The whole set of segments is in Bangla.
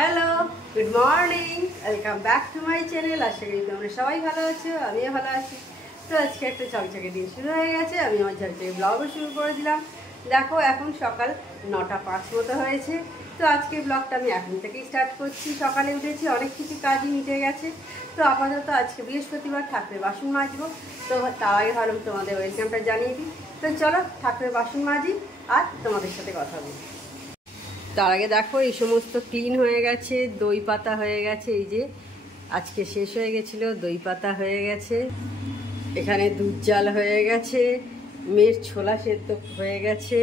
Hello, good morning, welcome back to my channel. আশা করি তোমরা সবাই ভালো আছো, আমিও ভালো আছি। তো আজকে একটা চকচকে দিন শুরু হয়ে গেছে, আমি আমার চকচকে ব্লগও শুরু করে দিলাম। দেখো এখন সকাল 9:05 মতো হয়েছে। তো আজকে ব্লগটা আমি এখন থেকেই স্টার্ট করছি। সকালে উঠেছি, অনেক কিছু কাজই মিটে গেছে। তো আপাতত আজকে বৃহস্পতিবার, ঠাকুরের বাসন মাজবো। তো তার আগে ভাবলাম তোমাদের ওয়েলকামটা জানিয়ে দিই। তো চলো ঠাকুরের বাসন মাজি আর তোমাদের সাথে কথা বলি। তার আগে দেখো এই সমস্ত ক্লিন হয়ে গেছে, দই পাতা হয়ে গেছে। এই যে আজকে শেষ হয়ে গেছিল, দই পাতা হয়ে গেছে। এখানে দুধ জাল হয়ে গেছে, মেয়ের ছোলা সেদ্ধ হয়ে গেছে।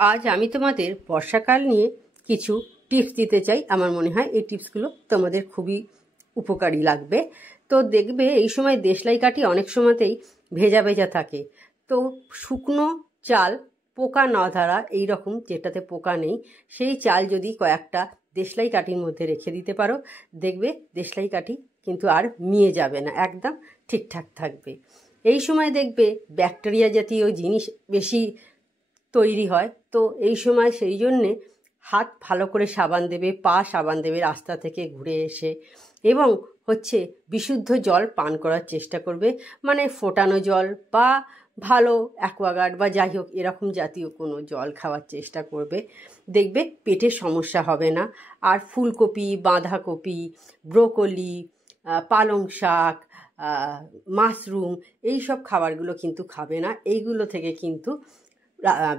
আজ আমি তোমাদের বর্ষাকাল নিয়ে কিছু টিপস দিতে চাই। আমার মনে হয় এই টিপসগুলো তোমাদের খুবই উপকারী লাগবে। তো দেখবে এই সময় দেশলাই কাঠি অনেক সময়তেই ভেজা ভেজা থাকে। তো শুকনো চাল, পোকা না ধরা, এইরকম যেটাতে পোকা নেই, সেই চাল যদি কয়েকটা দেশলাই কাঠির মধ্যে রেখে দিতে পারো, দেখবে দেশলাই কাঠি কিন্তু আর মিয়ে যাবে না, একদম ঠিকঠাক থাকবে। এই সময় দেখবে ব্যাকটেরিয়া জাতীয় জিনিস বেশি তৈরি হয়। তো এই সময় সেই জন্যে হাত ভালো করে সাবান দেবে, পা সাবান দেবে রাস্তা থেকে ঘুরে এসে, এবং হচ্ছে বিশুদ্ধ জল পান করার চেষ্টা করবে। মানে ফোটানো জল বা ভালো অ্যাকোয়াগার্ড বা যাই হোক এরকম জাতীয় কোনো জল খাওয়ার চেষ্টা করবে, দেখবে পেটের সমস্যা হবে না। আর ফুলকপি, বাঁধাকপি, ব্রোকলি, পালং শাক, মাশরুম, এই সব খাবারগুলো কিন্তু খাবে না। এইগুলো থেকে কিন্তু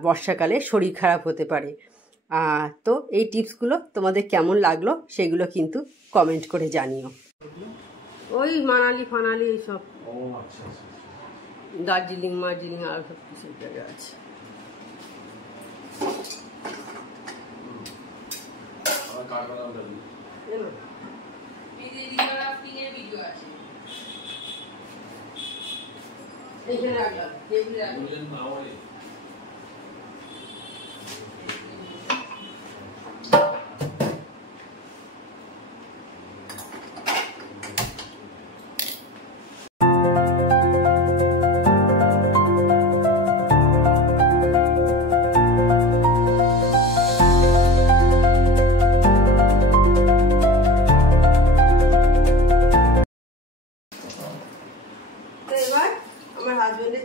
বর্ষাকালে শরীর খারাপ হতে পারে। তো এই টিপসগুলো তোমাদের কেমন লাগলো সেগুলো কিন্তু কমেন্ট করে জানিও। ওই মানালি ফানালি এইসব, দার্জিলিং মার্জিলিং আর সব কিছু জায়গা আছে। এইখানে রাখলাম।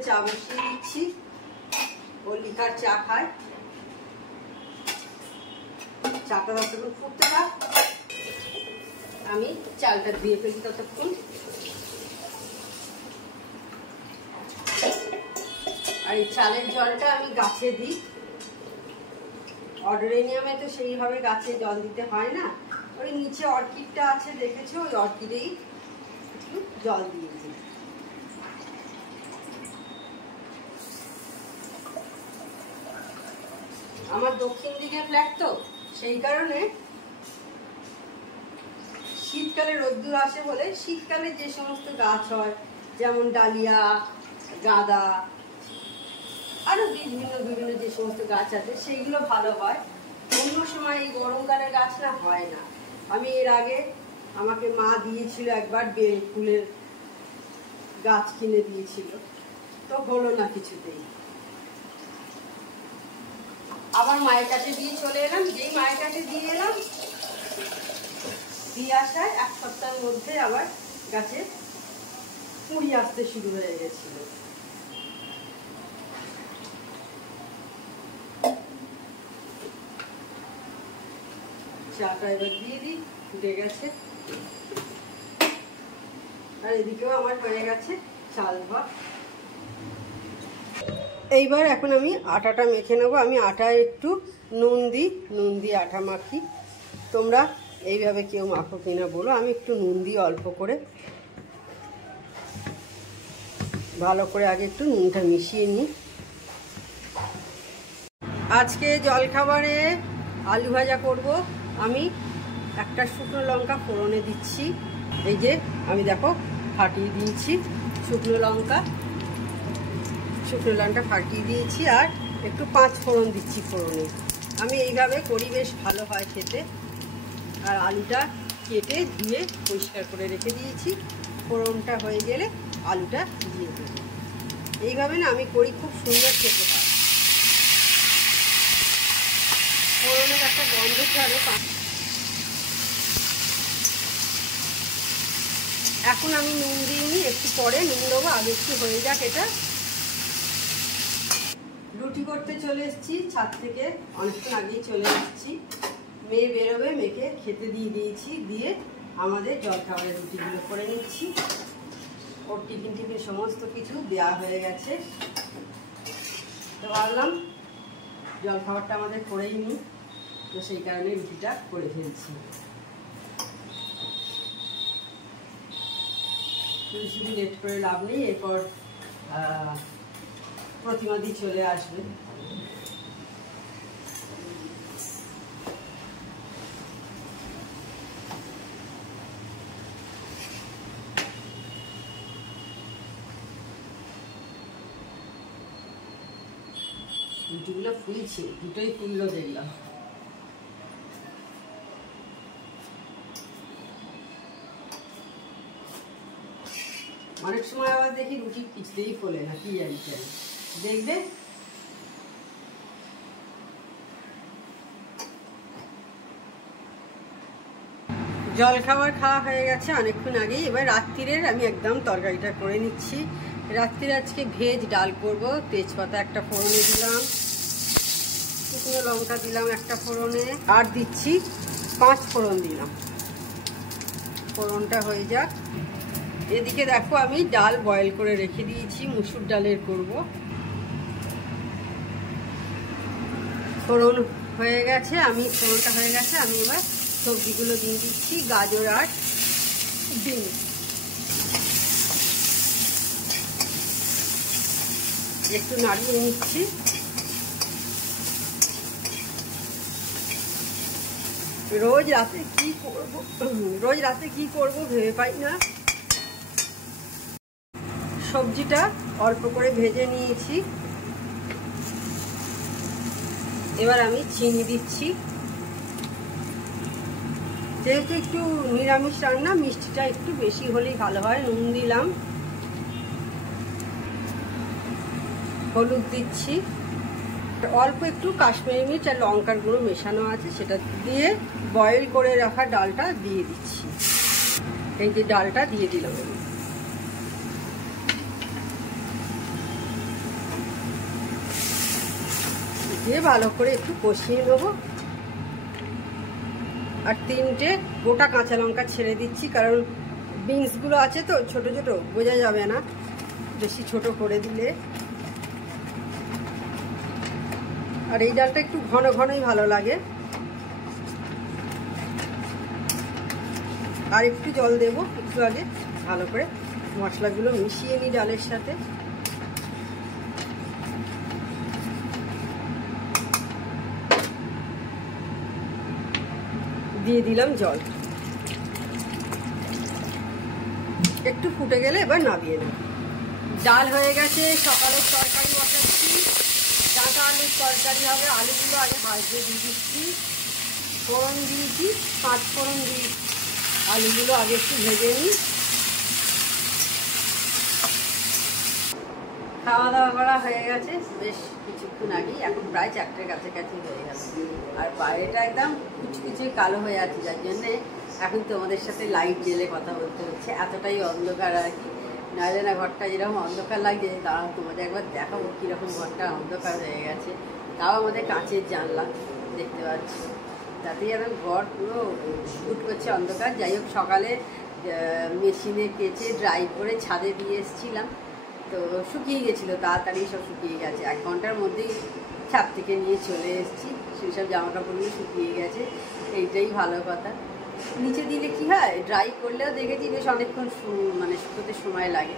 চা বসিয়ে দিচ্ছি, ও লিকার চা খায়। চাটা ততক্ষণ ফুটতে থাক, আমি চালটা দিয়ে ফেলি ততক্ষণ। আর এই চালের জলটা আমি গাছে দিই। অর্ডারেনিয়ামে তো সেইভাবে গাছে জল দিতে হয় না, ওই নিচে অর্কিডটা আছে দেখেছো, ওই অর্কিডেই একটু জল দিয়ে দিই। আমার দক্ষিণ দিকে ফ্ল্যাট, তো সেই কারণে শীতকালে রোদ্দুর আসে বলে শীতকালে যে সমস্ত গাছ হয়, যেমন ডালিয়া, গাঁদা, আরো বিভিন্ন যে সমস্ত গাছ আছে সেইগুলো ভালো হয়। অন্য সময় এই গরমকালের গাছ না হয় না। আমি এর আগে আমাকে মা দিয়েছিল একবার, ফুলের গাছ কিনে দিয়েছিল, তো হলো না কিছুতেই। আবার মায়ের কাছে দিয়ে চলে এলাম। যেই মায়ের কাছে দিয়ে এলাম, দিয়ে আসায় 1 সপ্তাহের মধ্যে আবার গাছে কুঁড়ি আসতে শুরু হয়ে গেছিল। চাটা এবার দিয়ে দিই, ফুটে গেছে। আর এদিকেও আমার হয়ে গেছে চাল ভাত। এইবার এখন আমি আটাটা মেখে নেবো। আমি আটায় একটু নুন দিয়ে আটা মাখি। তোমরা এইভাবে কেউ মাখো কিনা বলো। আমি একটু নুন দিই অল্প করে, ভালো করে আগে একটু নুনটা মিশিয়ে নিই। আজকে জলখাবারে আলু ভাজা করব। আমি একটা শুকনো লঙ্কা ফোড়নে দিচ্ছি। এই যে আমি দেখো ফাটিয়ে দিয়েছি শুকনো লঙ্কা ফাটিয়ে দিয়েছি, আর একটু 5 ফোড়ন দিচ্ছি ফোড়নে। আমি এইভাবে করি, বেশ ভালো হয় খেতে। আর আলুটা কেটে ধুয়ে পরিষ্কার করে রেখে দিয়েছি। ফোড়নটা হয়ে গেলে আলুটা দিয়ে দেবো। এইভাবে না আমি করি, খুব সুন্দর খেতে হয়। ফোড়নের একটা গন্ধ ছাড়ে। এখন আমি নুন দিইনি, একটু পরে নুন দেবো, আগে একটু হয়ে যাক এটা। রুটি করতে চলে এসেছি ছাদ থেকে, অনেকক্ষণ আগেই চলে এসেছি। মেয়ে বেরোবে, মেয়েকে খেতে দিয়ে দিয়েছি, দিয়ে আমাদের জলখাবারের রুটিগুলো করে নিচ্ছি। ওর টিফিন সমস্ত কিছু দেওয়া হয়ে গেছে, তো ভাবলাম জলখাবারটা আমাদের করেই নিই, তো সেই কারণে রুটিটা করে ফেলছি। শুধু লেট করে লাভ নেই, এরপর প্রতিমাদি চলে আসবে। রুটিগুলো ফুলছে, দুটোই ফুললো দেখলাম। অনেক সময় আবার দেখি রুটি কিছুতেই ফোলে না, কি জানি দেখবে। জলখাবার খাওয়া হয়ে গেছে অনেকক্ষণ আগেই। এবার রাত্রিরের আমি একদম তরকারিটা করে নিচ্ছি। রাত্রিরে আজকে ভেজ ডাল করব। তেজপাতা একটা ফোড়নে দিলাম, শুকনো লঙ্কা দিলাম একটা ফোড়নে, আর দিচ্ছি 5 ফোড়ন দিলাম। ফোড়নটা হয়ে যাক। এদিকে দেখো আমি ডাল বয়েল করে রেখে দিয়েছি, মুসুর ডালের করব। ফোড়ন হয়ে গেছে, ফোড়নটা হয়ে গেছে, আমি এবার সবজিগুলো দিয়ে দিচ্ছি। গাজর আর বিনস একটু নাড়িয়ে নিচ্ছি। রোজ রাতে কি করব ভেবে পাই না। সবজিটা অল্প করে ভেজে নিয়েছি, এবার আমি চিনি দিচ্ছি। যেহেতু একটু নিরামিষ রান্না, মিষ্টিটা একটু বেশি হলেই ভালো হয়। নুন দিলাম, হলুদ দিচ্ছি, অল্প একটু কাশ্মীরি মির্চ আর লঙ্কার গুঁড়ো মেশানো আছে, সেটা দিয়ে বয়েল করে রাখা ডালটা দিয়ে দিচ্ছি। এই যে ডালটা দিয়ে দিলাম, দিয়ে ভালো করে একটু কষিয়ে নেবো। আর 3টে গোটা কাঁচা লঙ্কা ছেড়ে দিচ্ছি, কারণ বিনসগুলো আছে তো ছোট ছোট, বোঝা যাবে না বেশি ছোট করে দিলে। আর এই ডালটা একটু ঘন ঘনই ভালো লাগে। আর একটু জল দেব, একটু আগে ভালো করে মশলাগুলো মিশিয়ে নিই ডালের সাথে। দিয়ে দিলাম জল, একটু ফুটে গেলে এবার নামিয়ে নেব। ডাল হয়ে গেছে, সকালের তরকারি বসাচ্ছি। ডাঁটা আলুর তরকারি হবে, আলুগুলো আগে ভাজতে দিয়ে দিচ্ছি। ফোড়ন দিয়েছি, 5 ফোড়ন দিয়ে আলুগুলো আগে একটু ভেজে নিই। খাওয়া দাওয়া করা হয়ে গেছে বেশ কিছুক্ষণ আগেই, এখন প্রায় 4টের কাছাকাছি হয়ে গেছে। আর বাইরেটা একদম কুচকুচে কালো হয়ে আছে, যার জন্যে এখন তোমাদের সাথে লাইট জেলে কথা বলতে হচ্ছে, এতটাই অন্ধকার আর কি। নাহলে না ঘরটা যেরকম অন্ধকার লাগছে, তাও তোমাদের একবার দেখাবো কীরকম ঘরটা অন্ধকার হয়ে গেছে। তাও আমাদের কাঁচের জানলা দেখতে পাচ্ছ, তাতেই এখন ঘর পুরো ফুট করছে অন্ধকার। যাই হোক, সকালে মেশিনে কেচে ড্রাই করে ছাদে দিয়ে এসেছিলাম, তো শুকিয়ে গেছিলো, তাড়াতাড়ি সব শুকিয়ে গেছে। 1 ঘন্টার মধ্যেই ছাদ থেকে নিয়ে চলে এসেছি, সেই সব জামা কাপড়গুলো শুকিয়ে গেছে, এইটাই ভালো কথা। নিচে দিলে কি হয়, ড্রাই করলেও দেখেছি বেশ অনেকক্ষণ মানে শুকোতে সময় লাগে।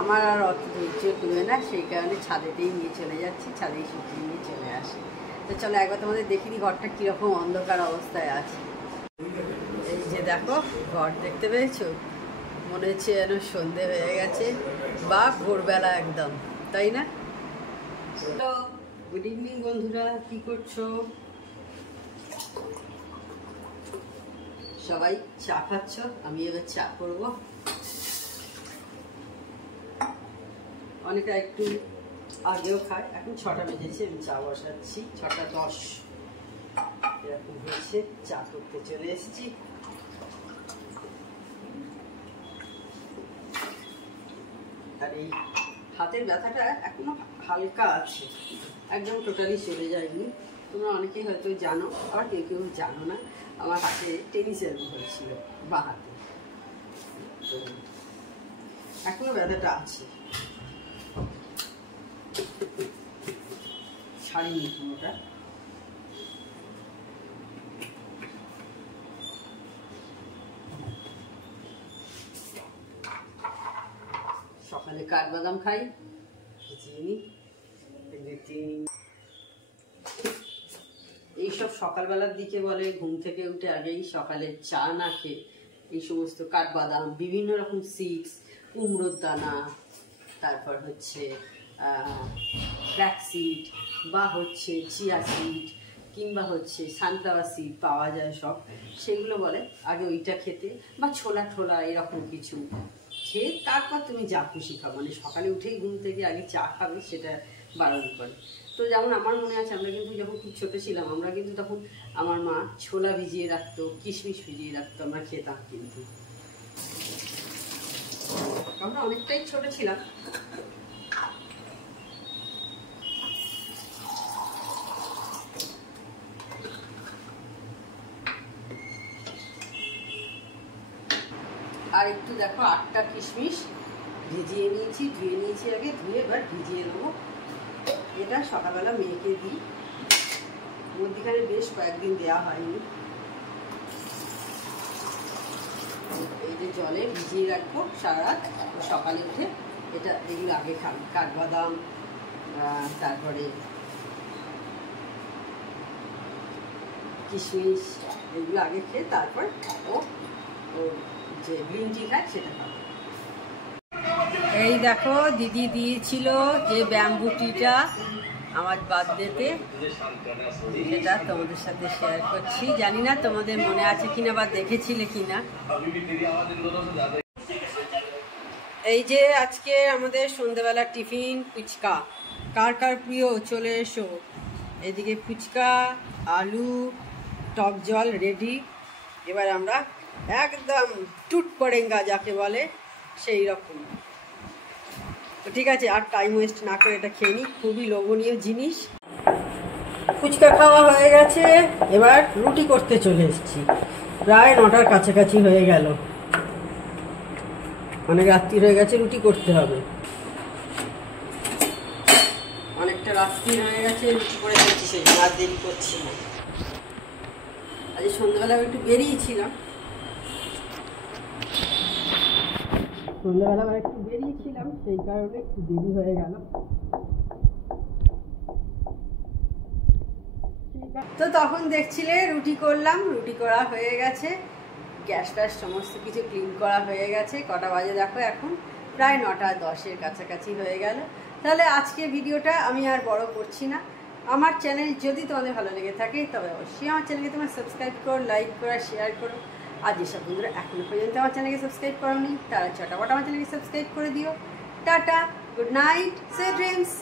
আমার আর অত ধৈর্য কুলোয় না, সেই কারণে ছাদেতেই নিয়ে চলে যাচ্ছি, ছাদেই শুকিয়ে নিয়ে চলে আসি। তো চলো একবার তোমাদের দেখি নি ঘরটা কীরকম অন্ধকার অবস্থায় আছে। এই যে দেখো, ঘর দেখতে পেয়েছো, মনে হচ্ছে যেন সন্ধে হয়ে গেছে বা ভোরবেলা একদম, তাই না? তো গুড ইভিনিং বন্ধুরা, কি করছো? সবাই চা খাচ্ছ, আমি এবার চা করব। অনেকে একটু আগেও খায়, এখন 6টা বেজেছে, আমি চা বসাচ্ছি 6টা 10। এরকম হয়েছে, চা করতে চলে এসেছি। আর এই হাতের ব্যথাটা এখনো হালকা আছে, একদম টোটালি চলে যায়নি। তোমরা অনেকেই হয়তো জানো, আবার কেউ কেউ জানো না, আমার হাতে টেনিস এলবো হয়েছিল বা হাতে, তো এখনো ব্যথাটা আছে, ছাড়িনি কোনোটা। সকালে কাঠবাদাম খাই, চিনি, এইসব সকালবেলার দিকে বলে ঘুম থেকে উঠে আগেই সকালে চা না খেয়ে এই সমস্ত কাঠবাদাম, বিভিন্ন রকম সিডস, কুমড়োর দানা, তারপর হচ্ছে ব্ল্যাক সিড বা হচ্ছে চিয়া সিড কিংবা হচ্ছে সানফ্লাওয়ার সিড পাওয়া যায় সব, সেগুলো বলে আগে ওইটা খেতে, বা ছোলা ঠোলা এরকম কিছু খেয়ে তারপর তুমি যা খুশি খাও, মানে সকালে উঠেই ঘুম থেকে আগে চা খাবে সেটা বারণ করে। তো যেমন আমার মনে আছে, আমরা কিন্তু যখন খুব ছোটো ছিলাম, আমরা কিন্তু তখন আমার মা ছোলা ভিজিয়ে রাখতো, কিশমিশ ভিজিয়ে রাখতো, আমরা খেতাম। কিন্তু আমরা অনেকটাই ছোট ছিলাম। আর একটু দেখো 8টা কিশমিশ ভিজিয়ে নিয়েছি, ধুয়ে নিয়েছি আগে, ধুয়ে এবার ভিজিয়ে নেবো। এটা সকালবেলা মেয়েকে দিই, মধ্যিখানে বেশ কয়েকদিন দেওয়া হয়নি। এই যে জলে ভিজিয়ে রাখবো সারা রাত, সকালে উঠে এটা এগুলো আগে খাবো, কাঠবাদাম, তারপরে কিশমিশ, এগুলো আগে খেয়ে তারপর ও যে গ্রিন টি খায় সেটা খাবো। এই দেখো দিদি দিয়েছিল যে ব্যাম্বু টিটা আমার বার্থডেতে, সেটা তোমাদের সাথে শেয়ার করছি। জানি না তোমাদের মনে আছে কিনা বা দেখেছিলে কিনা। এই যে আজকে আমাদের সন্ধ্যেবেলা টিফিন ফুচকা, কার কার প্রিয় চলে এসো। এদিকে ফুচকা, আলু, টক জল রেডি। এবার আমরা একদম টুট পড়েঙ্গা যাকে বলে সেই রকম। তো ঠিক আছে, আর টাইম ওয়েস্ট না করে এটা খেয়ে নিই, খুবই লোভনীয় জিনিস। ফুচকা খাওয়া হয়ে গেছে, এবার রুটি করতে চলে এসেছি। প্রায় 9টার কাছাকাছি হয়ে গেল, অনেক রাত্রি হয়ে গেছে, রুটি করতে হবে। অনেকটা রাত্রি হয়ে গেছে, রুটি করে ফেলছি, সেই আর দেরি করছি না। আজ সন্ধ্যাবেলা একটু বেরিয়েছিলাম, সেই কারণে একটু দেরি হয়ে গেল। তো তখন দেখছিলে রুটি করলাম, রুটি করা হয়ে গেছে, গ্যাস ট্যাস সমস্ত কিছু ক্লিন করা হয়ে গেছে। কটা বাজে দেখো, এখন প্রায় 9:10-এর কাছাকাছি হয়ে গেল। তাহলে আজকে ভিডিওটা আমি আর বড় করছি না। আমার চ্যানেল যদি তোমাদের ভালো লেগে থাকে তবে অবশ্যই আমার চ্যানেলকে তোমরা সাবস্ক্রাইব করো, লাইক করো, শেয়ার করো। আর যেসব বন্ধুরা এখনো পর্যন্ত আমার চ্যানেলকে সাবস্ক্রাইব করোনি তারা চটাপট আমার চ্যানেলকে সাবস্ক্রাইব করে দিও। Tata, good night, sweet dreams.